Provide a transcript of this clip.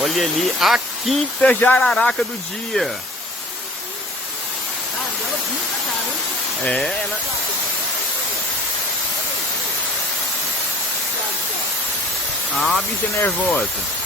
Olha ali a quinta jararaca do dia. É, ela... Ah, bicha nervosa.